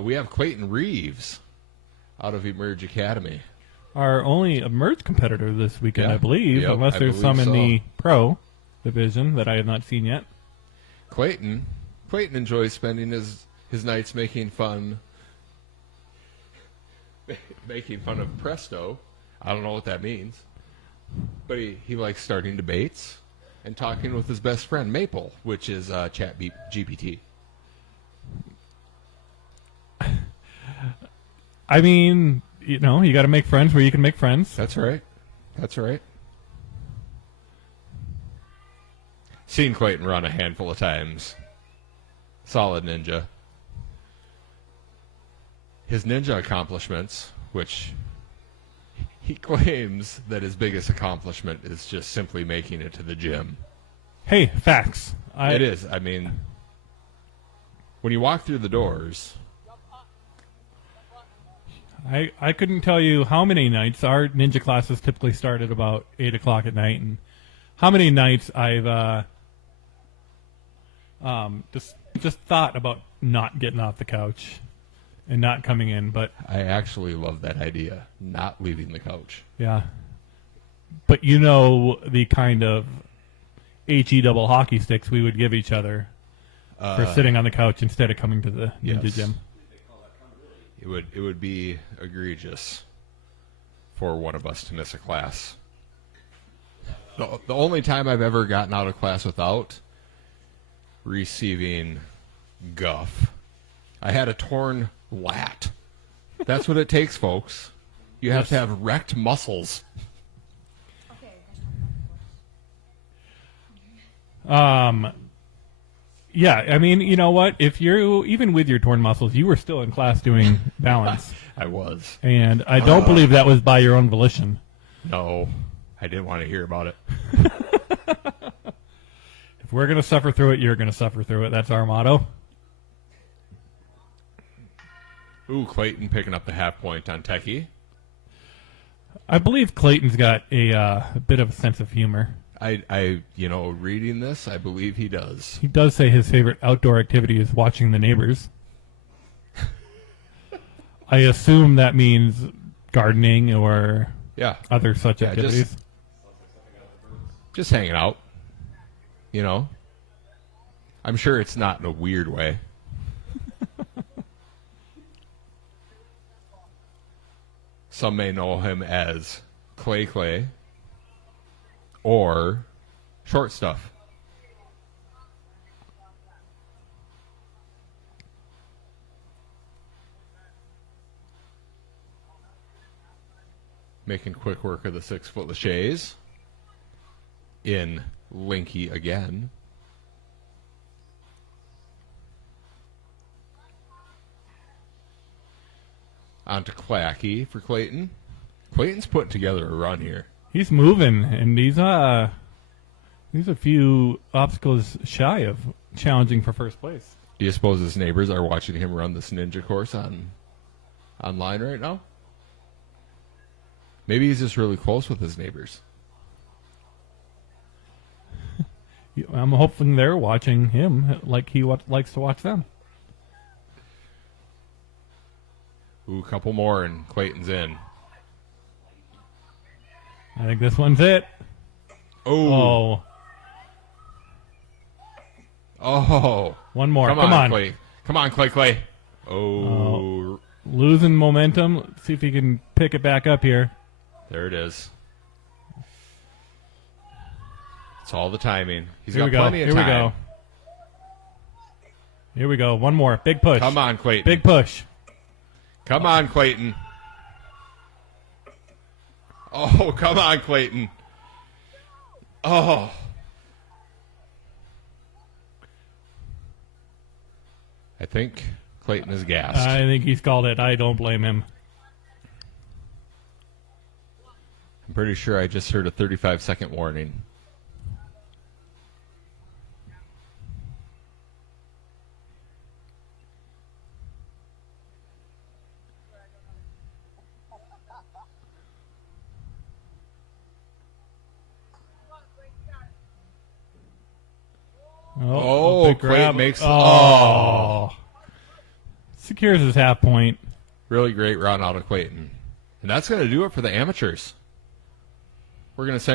We have Clayton Reeves out of Emerge Academy. Our only Emerge competitor this weekend, Yeah. I believe, Yep, unless I there's believe some in so. the pro division that I have not seen yet. Clayton enjoys spending his nights making fun of Presto. I don't know what that means. But he likes starting debates and talking with his best friend, Maple, which is Chat GPT. I mean, you got to make friends where you can make friends. That's right. Seen Clayton run a handful of times. Solid ninja. His ninja accomplishments, which he claims that his biggest accomplishment is just simply making it to the gym. Hey, facts. It is. I mean, when you walk through the doors, I couldn't tell you how many nights our ninja classes typically start at about 8 o'clock at night, and how many nights I've just thought about not getting off the couch and not coming in. But I actually love that idea, not leaving the couch. yeah, but the kind of HE double hockey sticks we would give each other for sitting on the couch instead of coming to the ninja gym. It would be egregious for one of us to miss a class. The only time I've ever gotten out of class without receiving guff, I had a torn lat. That's what it takes, folks. You have to have wrecked muscles. Yeah, I mean, you know what? If you're even with your torn muscles, you were still in class doing balance. I was. And I don't believe that was by your own volition. No, I didn't want to hear about it. If we're going to suffer through it, you're going to suffer through it. That's our motto. Ooh, Clayton picking up the half point on Techie. I believe Clayton's got a bit of a sense of humor. Reading this, I believe he does. He does say his favorite outdoor activity is watching the neighbors. I assume that means gardening or other such activities. Just hanging out. I'm sure it's not in a weird way. Some may know him as Clay or Short Stuff. Making quick work of the 6-foot laches. In Linky again. On to Clacky for Clayton. Clayton's putting together a run here. He's moving, and he's a few obstacles shy of challenging for first place. Do you suppose his neighbors are watching him run this ninja course online right now? Maybe he's just really close with his neighbors. I'm hoping they're watching him like he likes to watch them. Ooh, a couple more and Clayton's in. I think this one's it. Oh. One more. Come on, Clay. Come on, Clay. Oh. Losing momentum. Let's see if he can pick it back up here. There it is. It's all the timing. He's Here got plenty of time. Here we go. One more. Big push. Come on, Clayton. Big push. Come on, Clayton. Oh, come on, Clayton. Oh. I think Clayton is gassed. I think he's called it. I don't blame him. I'm pretty sure I just heard a 35-second warning. Oh, Clayton makes... Oh. secures his half point. Really great run out of Clayton. And that's going to do it for the amateurs. We're going to send